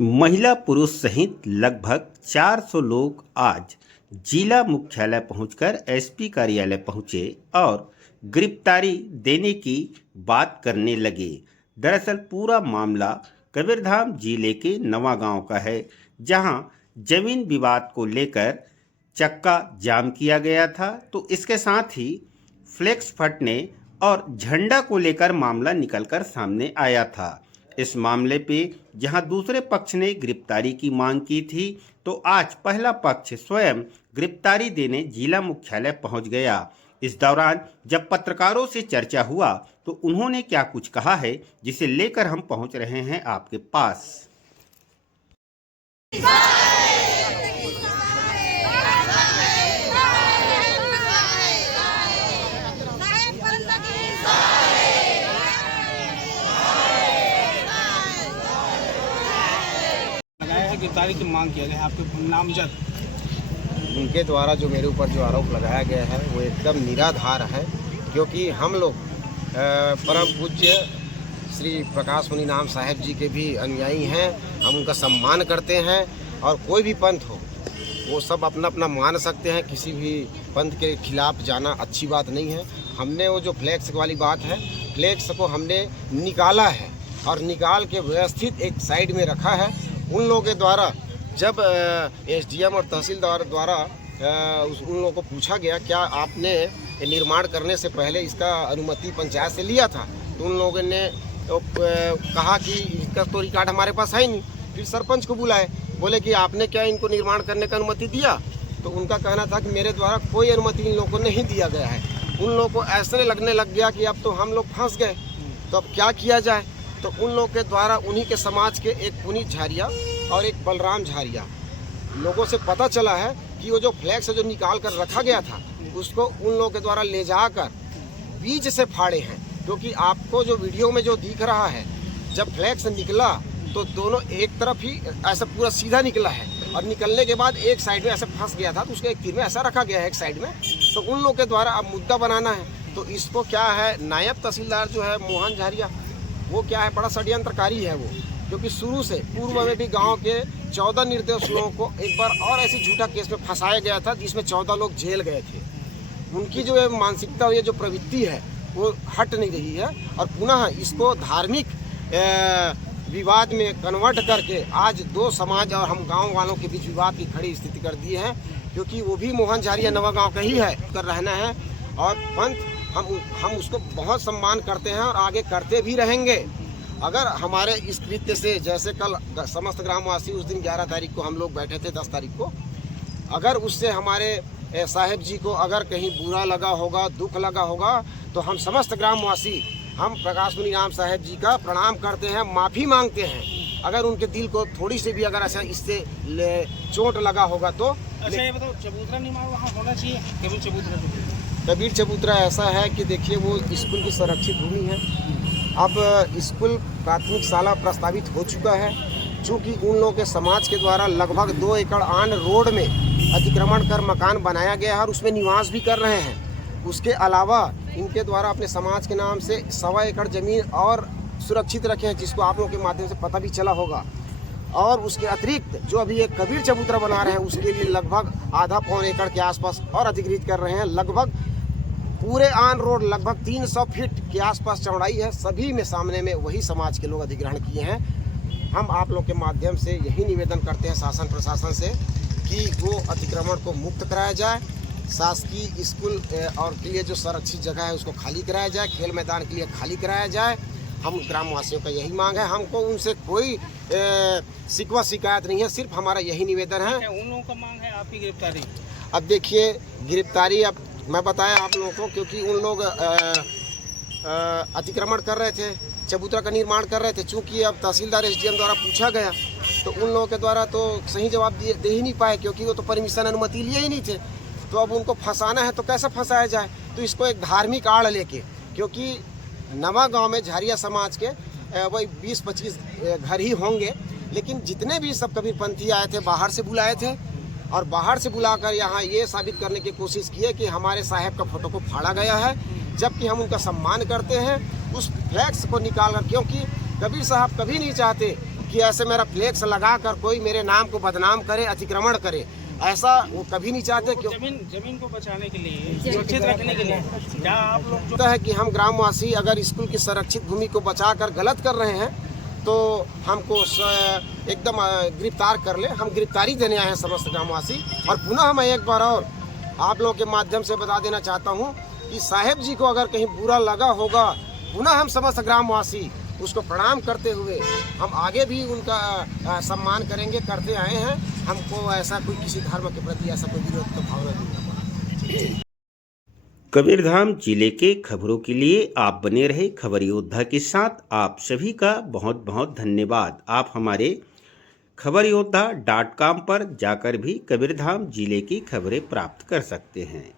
महिला पुरुष सहित लगभग 400 लोग आज जिला मुख्यालय पहुंचकर एसपी कार्यालय पहुंचे और गिरफ्तारी देने की बात करने लगे। दरअसल पूरा मामला कबीरधाम जिले के नवागांव का है, जहां जमीन विवाद को लेकर चक्का जाम किया गया था। तो इसके साथ ही फ्लेक्स फटने और झंडा को लेकर मामला निकलकर सामने आया था। इस मामले पे जहां दूसरे पक्ष ने गिरफ्तारी की मांग की थी, तो आज पहला पक्ष स्वयं गिरफ्तारी देने जिला मुख्यालय पहुंच गया। इस दौरान जब पत्रकारों से चर्चा हुआ तो उन्होंने क्या कुछ कहा है, जिसे लेकर हम पहुंच रहे हैं आपके पास। गिरफ्तारी की मांग किया गया आपके नामजद। उनके द्वारा जो मेरे ऊपर जो आरोप लगाया गया है वो एकदम निराधार है, क्योंकि हम लोग परम पूज्य श्री प्रकाश मुनि नाम साहेब जी के भी अनुयायी हैं। हम उनका सम्मान करते हैं और कोई भी पंथ हो वो सब अपना अपना मान सकते हैं। किसी भी पंथ के खिलाफ जाना अच्छी बात नहीं है। हमने वो जो फ्लैक्स वाली बात है, फ्लैक्स को हमने निकाला है और निकाल के व्यवस्थित एक साइड में रखा है। उन लोगों के द्वारा जब एसडीएम और तहसीलदार द्वारा उन लोगों को पूछा गया क्या आपने निर्माण करने से पहले इसका अनुमति पंचायत से लिया था, तो उन लोगों ने कहा कि इसका तो रिकॉर्ड हमारे पास है नहीं। फिर सरपंच को बुलाए, बोले कि आपने क्या इनको निर्माण करने का अनुमति दिया, तो उनका कहना था कि मेरे द्वारा कोई अनुमति इन लोगों को नहीं दिया गया है। उन लोगों को ऐसे लगने लग गया कि अब तो हम लोग फंस गए, तो अब क्या किया जाए। तो उन लोगों के द्वारा उन्हीं के समाज के एक पुनीत झारिया और एक बलराम झारिया लोगों से पता चला है कि वो जो फ्लैक्स जो निकाल कर रखा गया था उसको उन लोगों के द्वारा ले जाकर बीच से फाड़े हैं। क्योंकि आपको जो वीडियो में जो दिख रहा है, जब फ्लैक्स निकला तो दोनों एक तरफ ही ऐसा पूरा सीधा निकला है और निकलने के बाद एक साइड में ऐसे फंस गया था, तो उसके एक तीर में ऐसा रखा गया है एक साइड में। तो उन लोगों के द्वारा अब मुद्दा बनाना है। तो इसको क्या है, नायब तहसीलदार जो है मोहन झारिया, वो क्या है, बड़ा षड्यंत्रकारी है वो, क्योंकि शुरू से पूर्व में भी गांव के 14 निर्दोष लोगों को एक बार और ऐसी झूठा केस में फंसाया गया था जिसमें 14 लोग जेल गए थे। उनकी जो मानसिकता और ये जो प्रवृत्ति है वो हट नहीं रही है और पुनः इसको धार्मिक विवाद में कन्वर्ट करके आज दो समाज और हम गांव वालों के बीच विवाद की खड़ी स्थिति कर दी है। क्योंकि वो भी मोहन झारिया नवागांव का ही है, कर रहना है और पंथ हम उसको बहुत सम्मान करते हैं और आगे करते भी रहेंगे। अगर हमारे इस कृत्य से, जैसे कल समस्त ग्रामवासी उस दिन 11 तारीख को हम लोग बैठे थे, 10 तारीख को, अगर उससे हमारे साहेब जी को अगर कहीं बुरा लगा होगा, दुख लगा होगा, तो हम समस्त ग्रामवासी हम प्रकाश मुनि राम साहेब जी का प्रणाम करते हैं, माफ़ी मांगते हैं। अगर उनके दिल को थोड़ी सी भी अगर ऐसा इससे चोट लगा होगा तो। अच्छा ये बताओ, चबूतरा निर्माण वहाँ होना चाहिए? केवल चबूतरा, कबीर चबूतरा ऐसा है कि देखिए वो स्कूल की संरक्षित भूमि है। अब स्कूल प्राथमिक शाला प्रस्तावित हो चुका है। चूँकि उन लोगों के समाज के द्वारा लगभग 2 एकड़ आन रोड में अतिक्रमण कर मकान बनाया गया है और उसमें निवास भी कर रहे हैं। उसके अलावा इनके द्वारा अपने समाज के नाम से 1.25 एकड़ ज़मीन और सुरक्षित रखे हैं, जिसको आप लोगों के माध्यम से पता भी चला होगा। और उसके अतिरिक्त जो अभी एक कबीर चबूतरा बना रहे हैं उसके लिए लगभग आधा पौन एकड़ के आसपास और अधिग्रहित कर रहे हैं। लगभग पूरे आन रोड लगभग 300 फीट के आसपास चौड़ाई है। सभी में सामने में वही समाज के लोग अधिग्रहण किए हैं। हम आप लोग के माध्यम से यही निवेदन करते हैं शासन प्रशासन से कि वो अतिक्रमण को मुक्त कराया जाए, शासकीय स्कूल और के लिए जो संरक्षित जगह है उसको खाली कराया जाए, खेल मैदान के लिए खाली कराया जाए। हम ग्रामवासियों का यही मांग है। हमको उनसे कोई शिकवा शिकायत नहीं है, सिर्फ हमारा यही निवेदन है। उन लोगों का मांग है आपकी गिरफ्तारी। अब देखिए गिरफ्तारी, अब मैं बताया आप लोगों को, क्योंकि उन लोग अतिक्रमण कर रहे थे, चबूतरा का निर्माण कर रहे थे। चूँकि अब तहसीलदार एसडीएम द्वारा पूछा गया तो उन लोगों के द्वारा तो सही जवाब दे ही नहीं पाए, क्योंकि वो तो परमिशन अनुमति लिए ही नहीं थे। तो अब उनको फंसाना है तो कैसे फंसाया जाए। तो इसको एक धार्मिक आड़ लेके, क्योंकि नवागांव में झारिया समाज के वही 20-25 घर ही होंगे, लेकिन जितने भी सब कबीरपंथी आए थे बाहर से बुलाए थे और बाहर से बुलाकर यहाँ ये साबित करने की कोशिश की है कि हमारे साहब का फोटो को फाड़ा गया है, जबकि हम उनका सम्मान करते हैं। उस फ्लैक्स को निकाल कर, क्योंकि कबीर साहब कभी नहीं चाहते कि ऐसे मेरा फ्लेक्स लगा कर कोई मेरे नाम को बदनाम करे, अतिक्रमण करे, ऐसा वो कभी नहीं चाहते। क्यों जमीन को बचाने के लिए, सुरक्षित रखने के लिए क्या आप लोग जो होता है कि हम ग्रामवासी अगर स्कूल की संरक्षित भूमि को बचा कर गलत कर रहे हैं तो हमको एकदम गिरफ्तार कर ले। हम गिरफ्तारी देने आए हैं समस्त ग्रामवासी। और पुनः मैं एक बार और आप लोगों के माध्यम से बता देना चाहता हूं कि साहेब जी को अगर कहीं बुरा लगा होगा, पुनः हम समस्त ग्रामवासी उसको प्रणाम करते हुए हम आगे भी उनका सम्मान करेंगे, करते आए हैं। हमको ऐसा कोई किसी धर्म के प्रति ऐसा कोई विरोध का भावना नहीं है। कबीरधाम जिले के खबरों के लिए आप बने रहे खबर योद्धा के साथ। आप सभी का बहुत बहुत धन्यवाद। आप हमारे खबरयोद्धा.com पर जाकर भी कबीरधाम जिले की खबरें प्राप्त कर सकते हैं।